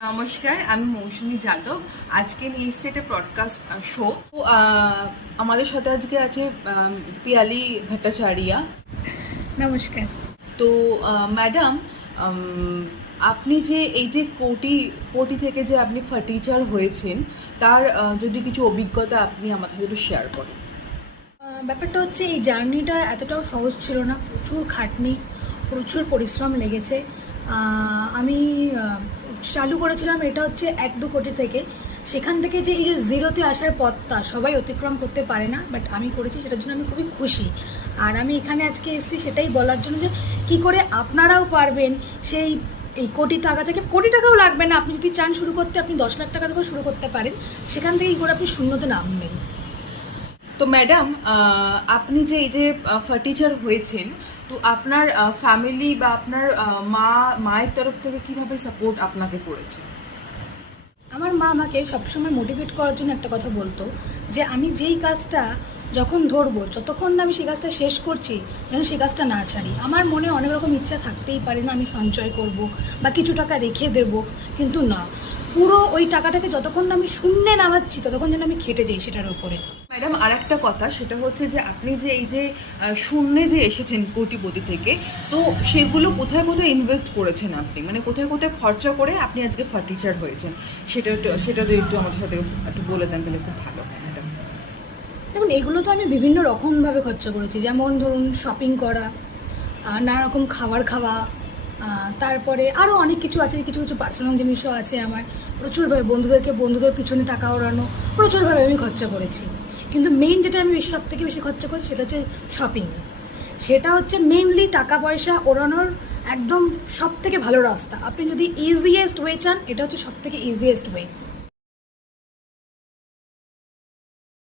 নমস্কার, আমি মৌসুমী যাদব। আজকে নিয়ে এসেছি একটা ব্রডকাস্ট শো। আমাদের সাথে আজকে আছে পিয়ালি ভট্টাচার্যা। নমস্কার। তো ম্যাডাম, আপনি যে এই যে কোটি থেকে যে আপনি ফার্টিচার হয়েছেন, তার যদি কিছু অভিজ্ঞতা আপনি আমাদের সাথে একটু শেয়ার করেন। ব্যাপারটা হচ্ছে এই জার্নিটা এতটাও সহজ ছিল না, প্রচুর খাটনি, প্রচুর পরিশ্রম লেগেছে। আমি চালু করেছিলাম এটা হচ্ছে 1-2 কোটি থেকে। সেখান থেকে যে এই যে জিরোতে আসার পথটা সবাই অতিক্রম করতে পারে না, বাট আমি করেছি, সেটার জন্য আমি খুবই খুশি। আর আমি এখানে আজকে এসেছি সেটাই বলার জন্য যে কি করে আপনারাও পারবেন সেই এই কোটি টাকা থেকে। কোটি টাকাও লাগবে না, আপনি যদি চান শুরু করতে, আপনি 10 লাখ টাকা থেকেও শুরু করতে পারেন। সেখান থেকে কি করে আপনি শূন্যতে নামবেন। তো ম্যাডাম, আপনি যে এই যে ফার্টিচার হয়েছেন, তো আপনার ফ্যামিলি বা আপনার মায়ের তরফ থেকে কিভাবে সাপোর্ট আপনাকে করেছে? আমার মা আমাকে সবসময় মোটিভেট করার জন্য একটা কথা বলতো, যে আমি যেই কাজটা যখন ধরবো, যতক্ষণ না আমি সেই কাজটা শেষ করছি, যেন সেই কাজটা না ছাড়ি। আমার মনে অনেক রকম ইচ্ছা থাকতেই পারে, না আমি সঞ্চয় করব বা কিছু টাকা রেখে দেব, কিন্তু না, পুরো ওই টাকাটাকে যতক্ষণ না আমি শূন্যে নামাচ্ছি ততক্ষণ যেন আমি খেটে যাই সেটার উপরে। ম্যাডাম, আর একটা কথা, সেটা হচ্ছে যে আপনি যে এই যে শূন্যে যে এসেছেন কোটিপতি থেকে, তো সেগুলো কোথায় কোথায় ইনভেস্ট করেছেন আপনি, মানে কোথায় কোথায় খরচা করে আপনি আজকে ফার্টিচার হয়েছেন, সেটা যদি একটু আমাদের সাথে একটু বলে দেন তাহলে খুব ভালো হয় ম্যাডাম। দেখুন, এগুলো তো আমি বিভিন্ন রকমভাবে খরচা করেছি, যেমন ধরুন শপিং করা, নানা রকম খাবার খাওয়া, তারপরে আরও অনেক কিছু আছে, কিছু কিছু পার্সোনাল জিনিসও আছে আমার। প্রচুরভাবে বন্ধুদের পিছনে টাকা ওড়ানো, প্রচুরভাবে আমি খরচা করেছি। কিন্তু মেইন যেটা আমি সব থেকে বেশি খরচা করি সেটা হচ্ছে শপিংয়ে। সেটা হচ্ছে মেইনলি টাকা পয়সা ওড়ানোর একদম সব থেকে ভালো রাস্তা। আপনি যদি ইজিয়েস্ট ওয়ে চান, এটা হচ্ছে সব থেকে ইজিয়েস্ট ওয়ে।